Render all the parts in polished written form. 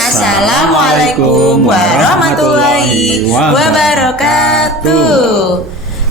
Assalamualaikum warahmatullahi wabarakatuh.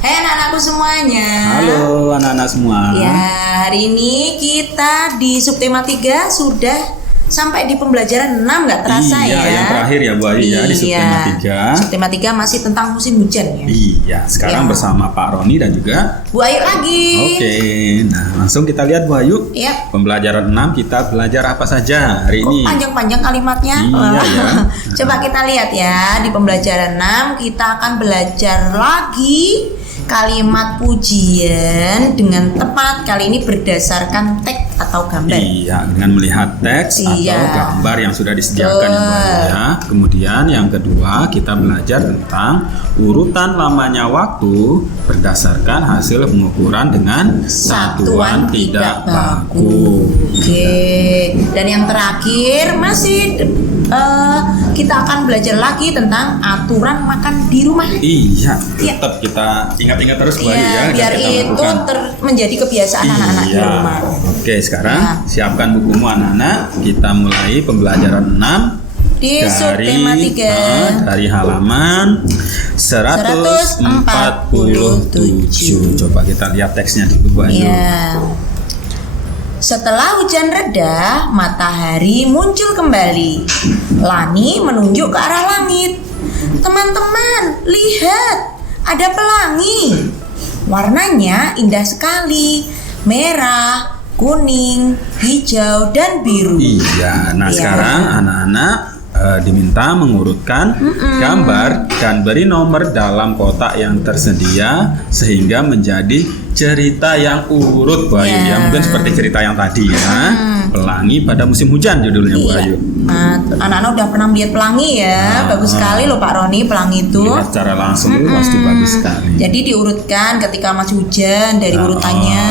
Hai anak-anakku semuanya. Halo anak-anak semua. Ya, hari ini kita di subtema 3 sudah sampai di pembelajaran 6, nggak terasa iya, ya. Yang terakhir ya Bu Ayu ya di subtema 3. Subtema 3 masih tentang musim hujan ya. Iya, sekarang bersama Pak Roni dan juga Bu Ayu lagi. Oke, nah langsung kita lihat Bu Ayu. Iya. Pembelajaran 6 kita belajar apa saja hari ini? Panjang-panjang kalimatnya. Iya ya. Coba kita lihat ya, di pembelajaran 6 kita akan belajar lagi kalimat pujian dengan tepat. Kali ini berdasarkan teks atau gambar. Iya, dengan melihat teks atau gambar yang sudah disediakan ya Bu Ayu ya. Kemudian yang kedua kita belajar tentang urutan lamanya waktu berdasarkan hasil pengukuran dengan satuan tidak baku. Oke. Dan yang terakhir masih kita akan belajar lagi tentang aturan makan di rumah. Iya, tetap kita ingat-ingat terus Bu Ayu ya. Biar itu menjadi kebiasaan anak-anak di rumah. Oke, sekarang siapkan bukumu anak-anak. Kita mulai pembelajaran 6 di subtema 3 dari halaman 147. Coba kita lihat teksnya dulu Bu Ayu. Iya. Setelah hujan reda, matahari muncul kembali. Lani menunjuk ke arah langit. Teman-teman, lihat, ada pelangi. Warnanya indah sekali, merah, kuning, hijau, dan biru. Iya, nah sekarang anak-anak diminta mengurutkan gambar dan beri nomor dalam kotak yang tersedia sehingga menjadi cerita yang urut Bu Ayu ya. Mungkin seperti cerita yang tadi ya. Pelangi pada musim hujan judulnya Bu Ayu. Nah, anak-anak udah pernah lihat pelangi ya. Bagus sekali loh Pak Roni, pelangi itu. Lihat secara langsung itu pasti bagus sekali. Jadi diurutkan ketika masih hujan dari urutannya.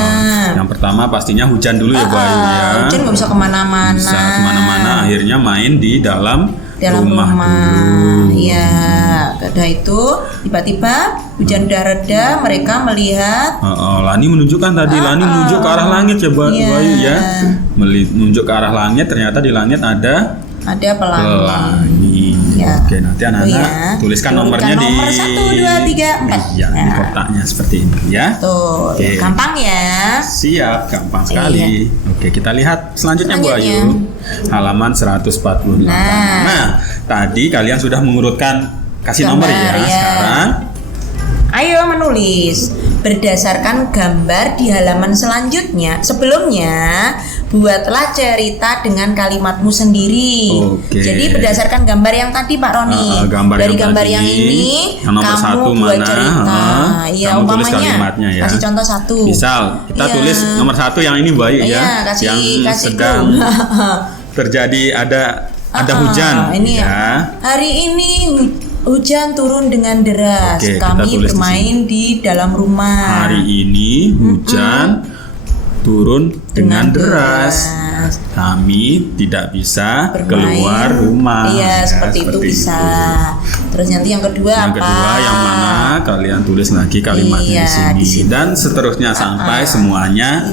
Yang pertama pastinya hujan dulu ya Bu Ayu ya. Hujan nggak bisa kemana-mana. Bisa kemana-mana, akhirnya main di dalam rumah dulu. Iya, udah itu tiba-tiba hujan udah reda, mereka melihat. Lani menunjukkan tadi, Lani menunjuk ke arah langit ya Bu Ayu ya. Menunjuk ke arah langit, ternyata di langit ada pelangi. Ya. Oke, nanti anak-anak tuliskan nomornya di nomor 1, 2, 3, 4. Iya, di kotaknya seperti ini ya. Tuh, gampang ya. Siap, gampang sekali. Oke, kita lihat selanjutnya Bu Ayu. Halaman 148. Nah, tadi kalian sudah mengurutkan kasih nomor ya. Sekarang ayo menulis berdasarkan gambar di halaman selanjutnya. Sebelumnya, buatlah cerita dengan kalimatmu sendiri. Jadi berdasarkan gambar yang tadi Pak Roni. Dari gambar yang ini, yang nomor kamu buat cerita. Iya, kamu tulis umpamanya kalimatnya ya. Kasih contoh 1. Misal kita tulis nomor 1 yang ini Bu Ayu ya. Kasih sedang terjadi ada hujan. Ini ya. Hari ini hujan turun dengan deras. Kami bermain di dalam rumah. Hari ini hujan turun dengan deras. Kami tidak bisa keluar rumah. Iya, seperti itu bisa. Terus nanti yang kedua apa? Yang kedua yang mana kalian tulis lagi kalimatnya di sini. Dan seterusnya sampai semuanya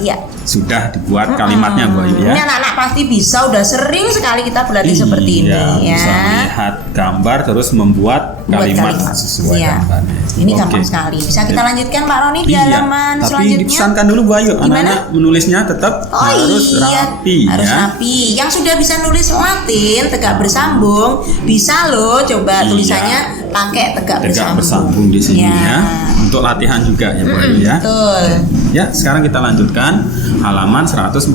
sudah dibuat kalimatnya Bu Ayu ya. Ini anak-anak pasti bisa, udah sering sekali kita berlatih seperti ini ya. Bisa melihat gambar terus membuat kalimat sesuai gambarnya. Ini gampang sekali. Bisa kita lanjutkan Pak Roni di halaman selanjutnya. Tapi dipesankan dulu Bu Ayu, anak-anak menulisnya tetap harus rapi. Harus rapi. Yang sudah bisa nulis Latin tegak bersambung bisa loh, coba tulisannya pakai tegak bersambung di sini ya. Untuk latihan juga ya Bu Ayu ya. Betul. Ya, sekarang kita lanjutkan halaman 149.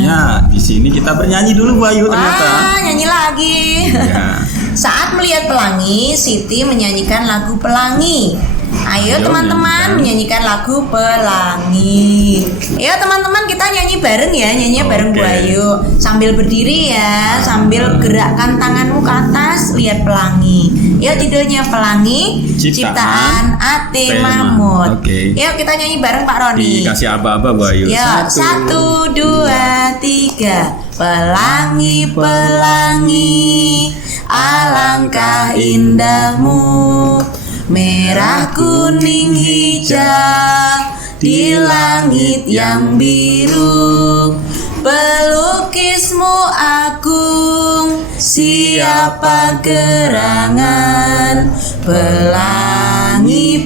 Ya, di sini kita bernyanyi dulu Bu Ayu ternyata. Nyanyi lagi. Ya. Saat melihat pelangi, Siti menyanyikan lagu Pelangi. Ayo teman-teman menyanyikan lagu Pelangi. Ayo teman-teman kita nyanyi bareng ya, nyanyi bareng Bu Ayu. Sambil berdiri ya, sambil gerakkan tanganmu ke atas, lihat pelangi. Yuk judulnya Pelangi, ciptaan Ate Mahmud. Yuk kita nyanyi bareng Pak Roni. Dikasih aba-aba Bu Ayu. Yuk 1, 2, 3. Pelangi, pelangi, alangkah indahmu, merah, kuning, hijau di langit yang biru. Pelukismu agung, siapa gerangan? Pelangi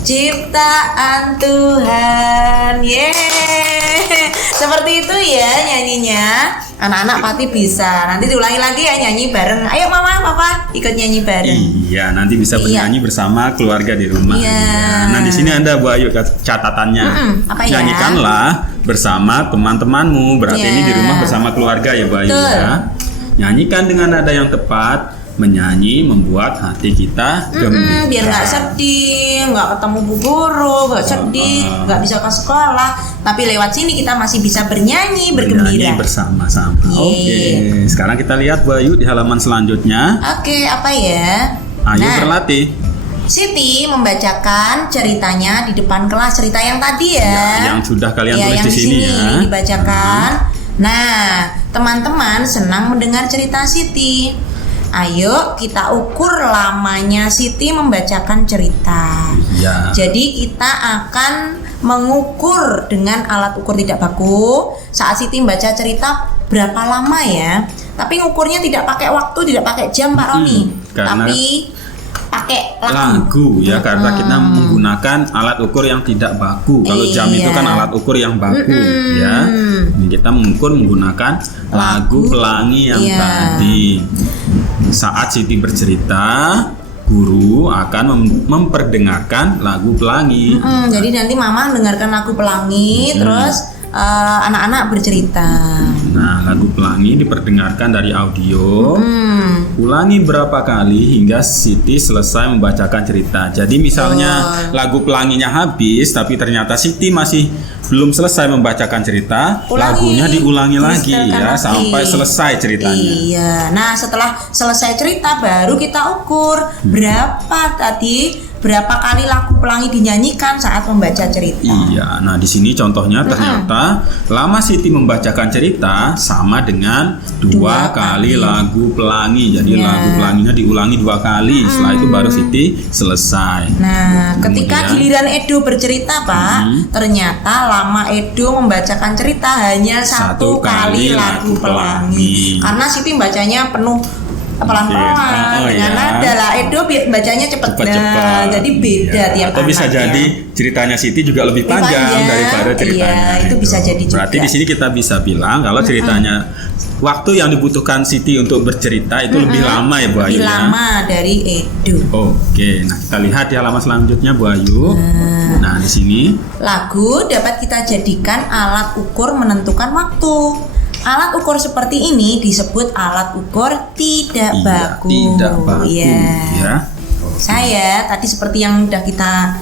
ciptaan Tuhan. Yeay. Seperti itu ya nyanyinya. Anak-anak pasti bisa. Nanti diulangi lagi ya nyanyi bareng. Ayo mama, papa ikut nyanyi bareng. Iya, nanti bisa bernyanyi bersama keluarga di rumah. Iya. Nah, di sini ada Bu Ayu catatannya. Apa ya? Nyanyikanlah bersama teman-temanmu. Berarti ini di rumah bersama keluarga ya Bu Ayu ya. Nyanyikan dengan nada yang tepat. Menyanyi membuat hati kita gembira. Biar nggak sedih, nggak ketemu bu guru, nggak sedih, nggak bisa ke sekolah. Tapi lewat sini kita masih bisa bernyanyi, bergembira. Bersama-sama. Oke, sekarang kita lihat Bu Ayu di halaman selanjutnya. Oke, apa ya? Ayo berlatih. Siti membacakan ceritanya di depan kelas, cerita yang tadi ya. Yang sudah kalian tulis yang di sini ya. Dibacakan. Nah, teman-teman senang mendengar cerita Siti. Ayo kita ukur lamanya Siti membacakan cerita. Ya. Jadi kita akan mengukur dengan alat ukur tidak baku saat Siti membaca cerita berapa lama ya. Tapi ngukurnya tidak pakai waktu, tidak pakai jam Pak Roni. Tapi pakai lagu ya, karena kita menggunakan alat ukur yang tidak baku. Kalau jam itu kan alat ukur yang baku ya. Ini kita mengukur menggunakan lagu pelangi yang tadi. Saat Siti bercerita, guru akan memperdengarkan lagu pelangi. Jadi nanti mama dengarkan lagu pelangi, terus anak-anak bercerita. Nah, lagu pelangi diperdengarkan dari audio. Ulangi berapa kali hingga Siti selesai membacakan cerita. Jadi misalnya lagu pelanginya habis, tapi ternyata Siti masih belum selesai membacakan cerita, lagunya diulangi lagi ya sampai selesai ceritanya. Iya. Nah, setelah selesai cerita baru kita ukur berapa kali lagu pelangi dinyanyikan saat membaca cerita. Iya. Nah, di sini contohnya ternyata lama Siti membacakan cerita sama dengan 2 kali lagu pelangi. Jadi lagu pelanginya diulangi 2 kali. Setelah itu baru Siti selesai. Nah, ketika giliran Edo bercerita, Pak, ternyata lama Edo membacakan cerita hanya 1 kali lagu pelangi. Karena Siti bacanya penuh pelan-pelan dengan nada lah. Edo bacanya cepet. Jadi beda tiap atau bisa jadi ceritanya Siti juga lebih panjang daripada ceritanya. Iya, itu bisa jadi juga. Berarti di sini kita bisa bilang kalau ceritanya waktu yang dibutuhkan Siti untuk bercerita itu lebih lama ya Bu Ayu. Lebih lama dari Edo. Oke, nah kita lihat di halaman selanjutnya Bu Ayu. Nah, di sini lagu dapat kita jadikan alat ukur menentukan waktu. Alat ukur seperti ini disebut alat ukur tidak baku. Tidak baku. Ya. Saya tadi seperti yang sudah kita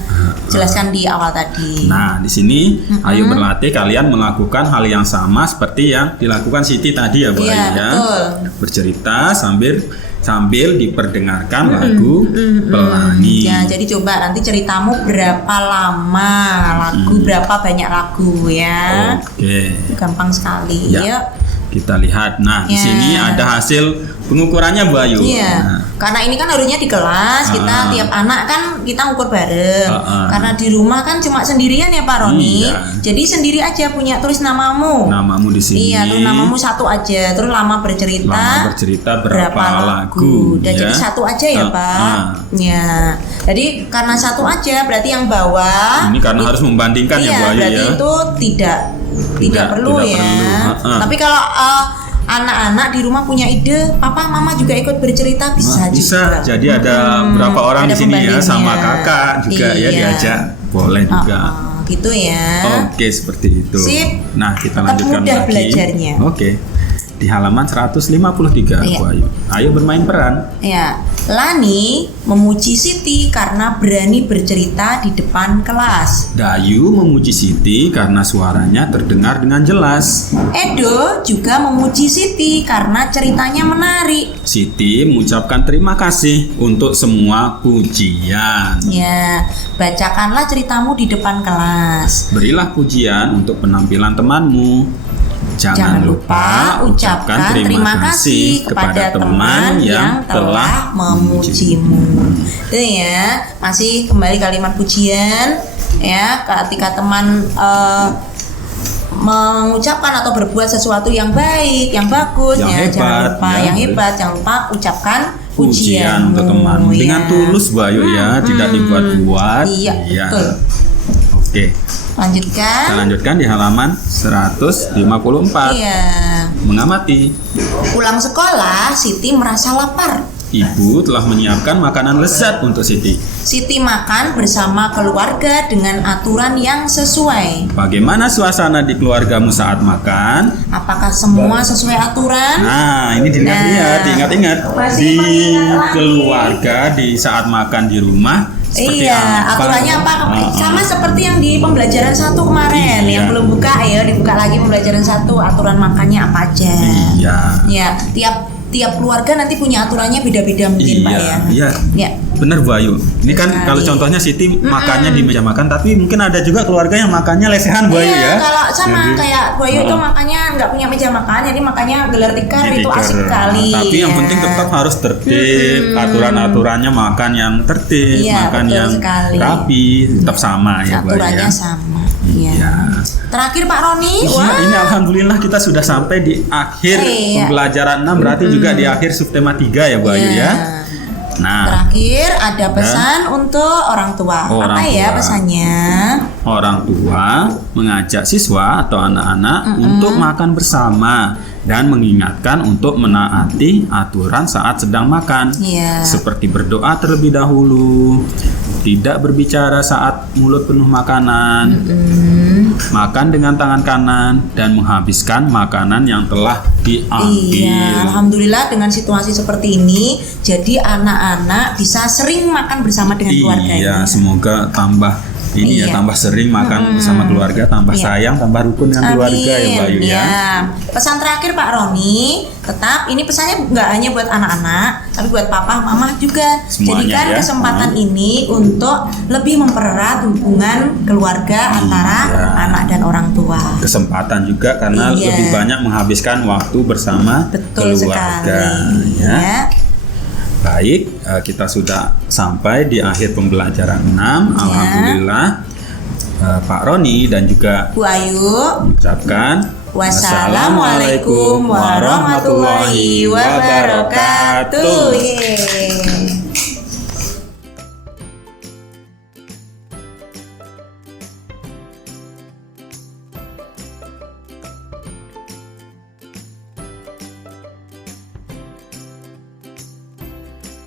jelaskan di awal tadi. Nah, di sini ayo berlatih kalian melakukan hal yang sama seperti yang dilakukan Siti tadi ya Bu Ayu ya. Betul. Bercerita sambil diperdengarkan lagu pelangi. Ya, jadi coba nanti ceritamu berapa lama lagu, berapa banyak lagu ya. Oke. Gampang sekali. Ya. Yuk. Kita lihat. Nah, di sini ada hasil pengukurannya Bu Ayu. Iya. Nah. Karena ini kan harusnya di kelas, kita tiap anak kan kita ukur bareng. Karena di rumah kan cuma sendirian ya Pak Roni. Jadi sendiri aja punya, tulis namamu. Namamu di sini. Iya, tulis namamu 1 aja. Terus lama bercerita berapa lagu. Dan jadi 1 aja ya Pak. Ya. Jadi karena 1 aja berarti yang bawah. Ini karena harus membandingkan ya Bu Ayu ya. Berarti itu tidak perlu ya. Tapi kalau anak-anak di rumah punya ide, papa mama juga ikut bercerita bisa juga. Jadi ada berapa orang di sini ya sama kakak juga ya diajak, boleh juga. Gitu ya. Oke, seperti itu. Sip. Nah, kita lanjutkan mudah lagi. belajarnya. Oke. Di halaman 153 Bu Ayu. Ayo bermain peran. Ya. Lani memuji Siti karena berani bercerita di depan kelas. Dayu memuji Siti karena suaranya terdengar dengan jelas. Edo juga memuji Siti karena ceritanya menarik. Siti mengucapkan terima kasih untuk semua pujian. Ya, bacakanlah ceritamu di depan kelas. Berilah pujian untuk penampilan temanmu. Jangan lupa ucapkan terima kasih kepada teman yang telah memujimu. Itu ya, masih kembali kalimat pujian ya. Ketika teman mengucapkan atau berbuat sesuatu yang baik, yang bagus, Yang ya hebat, jangan lupa ya. yang hebat, jangan lupa ucapkan Pujian untuk teman ya. dengan tulus Bu Ayu ya, tidak dibuat-buat. Iya, betul. Oke. Kita Lanjutkan. lanjutkan di halaman 154. Iya. Mengamati. Pulang sekolah, Siti merasa lapar. Ibu telah menyiapkan makanan lezat untuk Siti. Siti makan bersama keluarga dengan aturan yang sesuai. Bagaimana suasana di keluargamu saat makan? Apakah semua sesuai aturan? Nah, ini dilihat-lihat, Nah. diingat-ingat. Masih Di mengingat lagi. keluarga, di saat makan di rumah, seperti Iya, apa? aturannya apa? Sama seperti yang di pembelajaran 1 kemarin. Iya. Yang belum buka, ayo dibuka lagi pembelajaran 1. Aturan makannya apa aja? Iya. Ya, tiap keluarga nanti punya aturannya beda-beda mungkin Pak ya. Iya. Ya. Bener Bu Ayu. Ini kan Sekali. kalau contohnya Siti makannya di meja makan, tapi mungkin ada juga keluarga yang makannya lesehan Bu Ayu Iya, ya. kalau sama Jadi, kayak Bu Ayu itu makannya nggak punya meja makan, jadi makannya gelar tikar di itu tikar. asik sekali. Tapi yang ya. penting tetap harus tertib, aturan-aturannya makan yang tertib, Iya, makan betul yang sekali. rapi, tetap sama ya Bu Ayu aturannya ya. sama. Iya. Iya. Terakhir Pak Roni, Iya, ini alhamdulillah kita sudah sampai di akhir Iya. pembelajaran 6, berarti juga di akhir subtema 3 ya Bu Ayu Iya. ya. Nah, Terakhir ada pesan untuk orang tua. Oh, Apa orang ya tua. pesannya? orang tua mengajak siswa atau anak-anak untuk makan bersama dan mengingatkan untuk menaati aturan saat sedang makan. Iya. Seperti berdoa terlebih dahulu, tidak berbicara saat mulut penuh makanan, makan dengan tangan kanan, dan menghabiskan makanan yang telah diambil. Iya, alhamdulillah dengan situasi seperti ini, jadi anak-anak bisa sering makan bersama dengan keluarganya. Iya, semoga tambah ini ya, Iya. tambah sering makan bersama keluarga, tambah Iya. sayang, tambah rukun dengan keluarga ya Mbak Ayu ya. Iya. Pesan terakhir Pak Roni, tetap ini pesannya nggak hanya buat anak-anak, tapi buat papa, mama juga. Semuanya Jadikan ya. kesempatan ini untuk lebih mempererat hubungan keluarga antara Iya. anak dan orang tua. Kesempatan juga karena Iya. lebih banyak menghabiskan waktu bersama Betul keluarga sekali. ya. Ya. Baik, kita sudah sampai di akhir pembelajaran 6. Alhamdulillah Pak Roni dan juga Bu Ayu. mengucapkan Wassalamualaikum warahmatullahi wabarakatuh. Yeay.